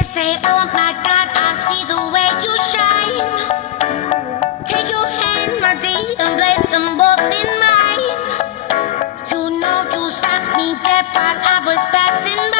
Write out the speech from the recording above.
They say, oh my God, I see the way you shine. Take your hand, my dear, and place them both in mine. You know you stopped me dead while I was passing by.